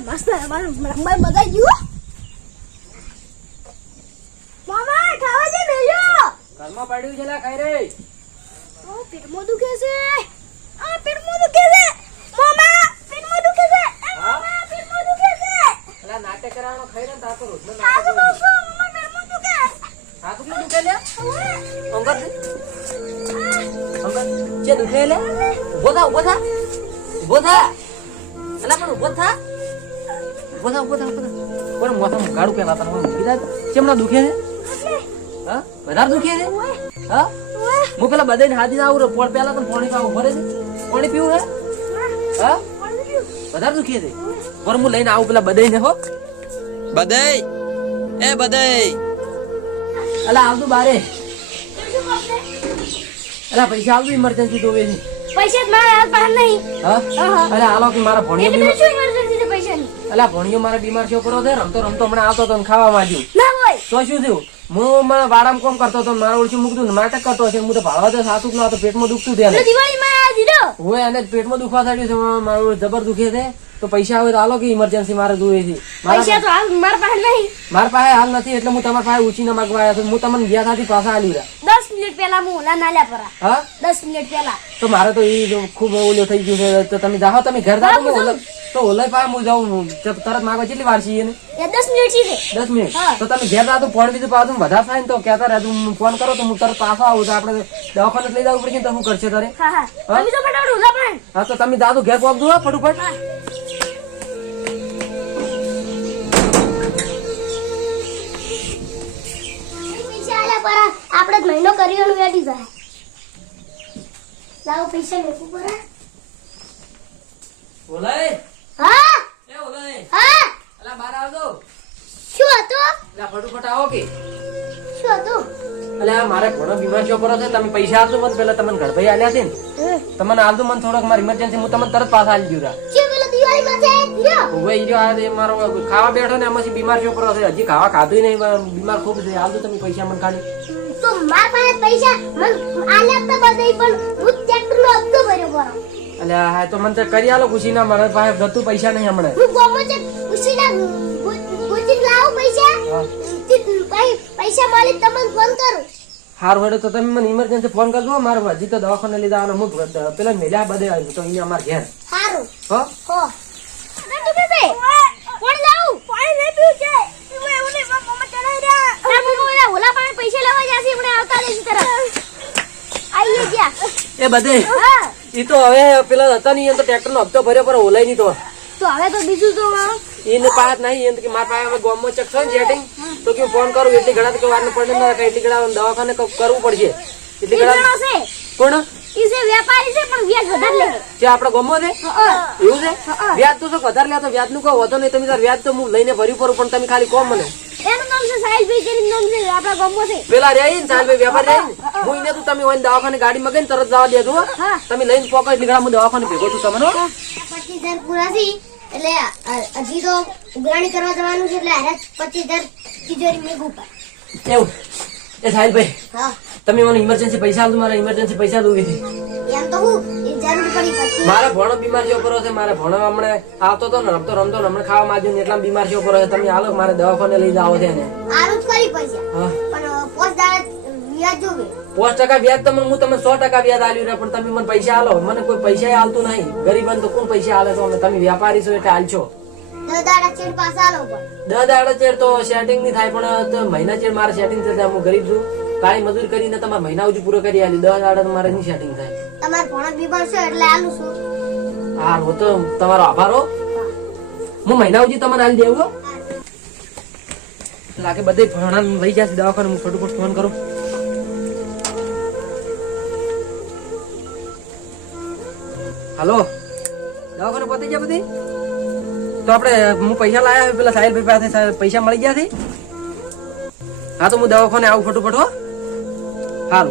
મસ્ત અમારું મજા ગયો મામા ખાવા દે મેલ્યો ઘરમાં પડ્યું છે લા ખાઈ રે ઓ પેટમાં દુખે છે આ પેટમાં દુખે છે મામા પેટમાં દુખે છે મામા પેટમાં દુખે છે અલા નાટક કરાવવાનો ખાઈ રે તાતો રોટલો ખાવા નાટક દો મામા પેટમાં દુખે હાથ કેટલું દુખે લે અંગત જે દુખે લે ઉભો થા અલા પણ ઉભો થા પણ મોથા ગાડું પેલા તને મૂકી દે કેમના દુખે છે હા વધારે દુખે છે હા હું પેલા બધાને હાથી આવું રે પોળ પેલા તો પાણી પાવું ભરે છે પાણી પીવું હે હા વધારે દુખે છે પર હું લઈને આવું પેલા બધાને હો બધાય અલા આવતું બારે અલા પૈસા આવતું ઇમરજન્સી તો વેની પૈસા મારા હાથ પાસે નહીં હા અરે હાલો કે મારા ભણિયો એટલે બીમાર શું ઇમરજન્સી છે પૈસાની અલા ભણિયો મારા બીમાર છે પડો છે રમતો હમણાં આવતો તો ને ખાવા માંડ્યું ના હોય તો શું થયું હું મારા વાડામાં કોમ કરતો હતો મારા ઓળખી મૂકતું નાટક કરતો હશે હું તો ભાળવા તો સાસુ ના તો પેટમાં દુખતું છે તો દિવાળીમાં આ દીધો હોય અને પેટમાં દુખવા થયું છે મારું જબર દુખે છે તો પૈસા આવે તો હાલો કે ઇમરજન્સી મારે જોઈએ છે પૈસા તો હાલ મારા પાસે નહીં મારા પાસે હાલ નથી એટલે હું તમારા પાસે ઉછીને માંગવા આવ્યો છું હું તમને ગયા સાથે પાછા આલી રહ્યા 10 મિનિટ પહેલા હું ઓલા નાલ્યા પરા હા 10 મિનિટ પહેલા તો મારે તો એ ખૂબ ઓલો થઈ ગયું છે તો તમે જાઓ તમે ઘર જાઓ તો ઓલા પાસે હું જાઉં તરત માંગવા કેટલી વાર છીએ ને એ 10 મિનિટ છે 10 મિનિટ હા. તો તમે ઘેર જાઓ તો ફોન બીજું પાછું વધારે થાય ને તો કહેતા રહેતું ફોન કરો તો હું તરત પાછો આવું તો આપણે દવાખાને લઈ જવું પડશે ને તો શું કરશે તારે હા હા તમે તો ફટાફટ ઉલા પણ હા તો તમે જાઓ તો ઘેર પહોંચજો ફટોફટ પૈસા આલ્યા પરા આપણે મહિનો કર્યોનું વેડી જાય લાવો પૈસા લેવું પરા ઓલાય હા એ ઓલાય હા અલા બહાર આવજો શું હતું અલા ફટોફટ આવો કે શું હતું અલા મારે ઘણો બીમાર છો પર છે તમે પૈસા આપજો મને પેલા તમને ઘર ભાઈ આલ્યા છે ને તમને આપજો મને થોડોક મારી ઇમરજન્સી હું તમને તરત પાછા આલી દીધા શું પેલો દિવાળીમાં છે દીધો હવે ઈ રહ્યો આ મારો ખાવા બેઠો ને એમાંથી બીમાર છો પર છે હજી ખાવા ખાધું નહીં બીમાર ખૂબ છે આપજો તમે પૈસા મને ખાલી તો મારા પાસે પૈસા મન આલ્યા તો બધે પણ હું ટ્રેક્ટરનો હપ્તો ભર્યો પરો અલ્યા હા તો મને તો કરી આલો ખુશી ના મારા પાસે ગતું પૈસા નહીં હમણાં હું ગોમો છે ઉસીના ગુજી લાવ પૈસા હા. પૈસા મળી તમને ફોન કરું હારું હેડો તો તમે મને ઇમરજન્સી ફોન કરજો મારે હજી તો દવાખાને લઈ જવાનો હું પેલા મેલ્યા બધે આવ્યું તો અહીંયા અમારે ઘેર સારું હો હો નંદુ બેબે કોણ લાવ પાણી લઈ પીવું છે હું એવું નહીં મમ્મા ચલાઈ રહ્યા ના મમ્મા ઓલા પાસે પૈસા લેવા જાસી હમણે આવતા રહેશે તરત આઈએ ગયા એ બધે હા ઈ તો હવે પેલા હતા નહીં તો ટ્રેક્ટર નો હપ્તો ભર્યો પર ઓલાય નહીં તો તો હવે તો બીજું તો એને પાસ નહીં એમ કે મારા પાસે હવે ગામમાં ચેક છે સેટિંગ તો કે ફોન કરું એટલી ઘડા તો કે વાર પડે ના એટલી ઘડા દવાખાને કરવું પડશે એટલી ઘડા બીજણો છે કોણ ઈસે વેપારી છે પણ વ્યાજ વધારે લે જે આપડા ગામમાં છે એવું છે વ્યાજ તો શું વધારે લે તો વ્યાજ નું કહો હતો નહીં તમે તાર વ્યાજ તો હું લઈને ભર્યું પડું પણ તમે ખાલી કોમ મને એનું નામ છે સાહિલભાઈ કરીને નામ છે આપણા ગામમાં છે પેલા રહ્યા ને સાહેબ વેપારી રહ્યા ને હું એને તું તમે હોય દવાખાને ગાડી માં ગઈને તરત જવા દેજો હો. હા. તમે લઈને પોકો એટલી ઘડા હું દવાખાને ભેગો છું તમને હો. 25,000 પૂરા થઈ એટલે હજી તો ઉઘરાણી કરવા જવાનું છે એટલે હારે 25,000 તિજોરી મેં ગુપા એવું એ સાહેબભાઈ હા તમે મને ઇમરજન્સી પૈસા આપજો મારે ઇમરજન્સી પૈસા દઉં છે એમ તો હું એ જરૂર પડી પછી મારે ભણો બીમાર છે ઉપર છે મારે ભણો હમણે આવતો હતો ને રમતો રમતો હમણાં ખાવા માંગ્યું ને એટલા બીમાર છે ઉપર તમે હાલો મારે દવાખાને લઈ જાવ છે ને આરું જ કરી પૈસા હા પણ પોસ્ટ દાડે વ્યાજ જોવે 5% વ્યાજ તમને હું તમને 100% વ્યાજ આલ્યું ને પણ તમે મને પૈસા આલો મને કોઈ પૈસા આલતું નહીં ગરીબન તો કોણ પૈસા આલે તો તમે વ્યાપારી છો એટલે આલશો 10 દાડા ચેડ પાસ આલો પણ 10 દાડા ચેડ તો સેટિંગ નહીં થાય પણ મહિના ચેડ મારે સેટિંગ થશે હું ગરીબ છું કાળી મજૂરી કરીને તમારે મહિના સુધી પૂરો કરી આલી 10 દાડા તો મારે નહીં સેટિંગ થાય તમાર ભણો બીમાર છે એટલે આલું છું હા હું તો તમારો આભાર હો હું મહિના સુધી તમારે આલી દેવું હો. લાગે બધે ભણા લઈ જશે દવાખાને હું ફટોફટ ફોન કરું હાલો દવાખાને પતી ગયા બધી તો આપણે હું પૈસા લાયા પેલા સાહેબભાઈ પાસે પૈસા મળી ગયા છે હા તો હું દવાખાને આવું ફટોફટ હો હારું